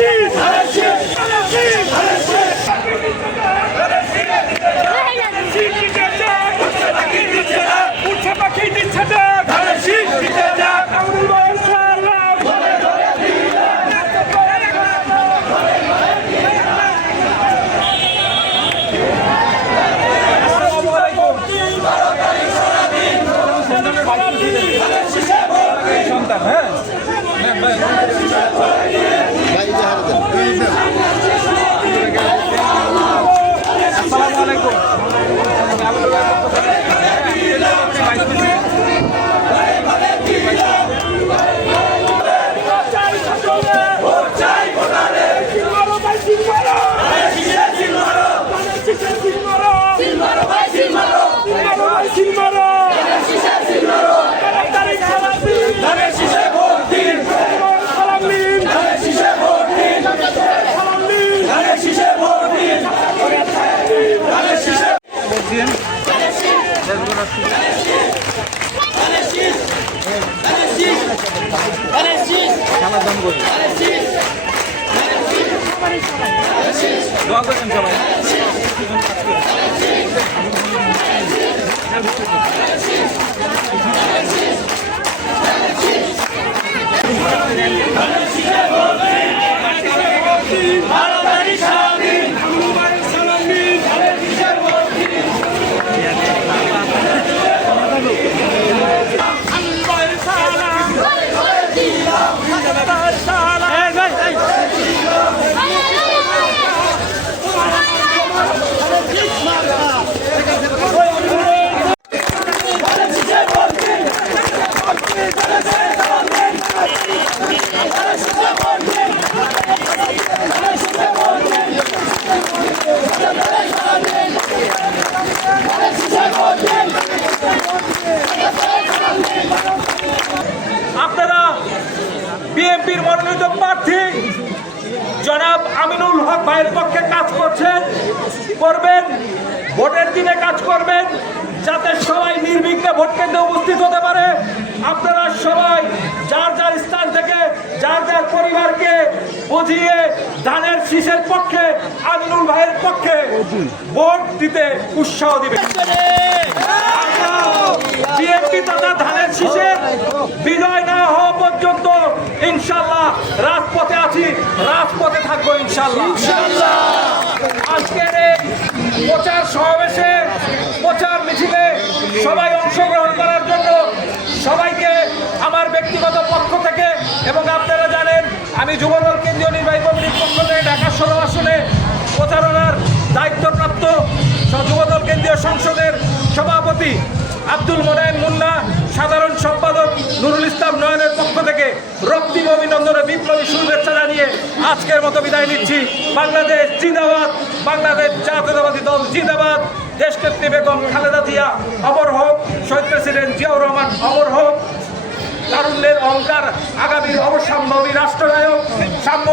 Jesus! করি দোয়া করছেন সবাই আপনারা বিএনপির মনোনীত প্রার্থী জনাব আমিনুল হক ভাইয়ের পক্ষে কাজ করছেন, করবেন, ভোটের দিনে কাজ করবেন, যাতে সবাই নির্বিঘ্নে ভোট কেন্দ্রে উপস্থিত হতে পারে। আপনারা সবাই যার যার স্থান থেকে, যার যার পরিবারকে বুঝিয়ে ধানের শীষের পক্ষে, আমিনুল ভাইয়ের পক্ষে ভোট দিতে উৎসাহ দিবেন। বিএনপি তথা ধানের শীষের বিজয় না হওয়া পর্যন্ত ইনশাল্লাহ রাজপথে আছি রাজপথে থাকব ইনশাল্লাহ। আজকের এই প্রচার সমাবেশে প্রচার মিছিলে সবাই অংশগ্রহণ করার জন্য সবাইকে আমার ব্যক্তিগত পক্ষ থেকে এবং আপনারা জানেন আমি যুবদল কেন্দ্রীয় নির্বাহী কমিটির পক্ষ থেকে ঢাকা ষোলো আসনে প্রচারণার দায়িত্বপ্রাপ্ত যুবদল কেন্দ্রীয় সংসদের সভাপতি আব্দুল রক্তিম বিপ্লবী শুভেচ্ছা জানিয়ে আজকের মতো বিদায় নিচ্ছি। বাংলাদেশ জিন্দাবাদ, বাংলাদেশ জাতীয়তাবাদী দল জিন্দাবাদ। দেশনেত্রী বেগম খালেদা জিয়া, অমর হোক। শহীদ প্রেসিডেন্ট জিয়াউর রহমান, অমর হোক। তারুণ্যের অহংকার, আগামীর অবসাম্ভবী রাষ্ট্রনায়ক সাম্য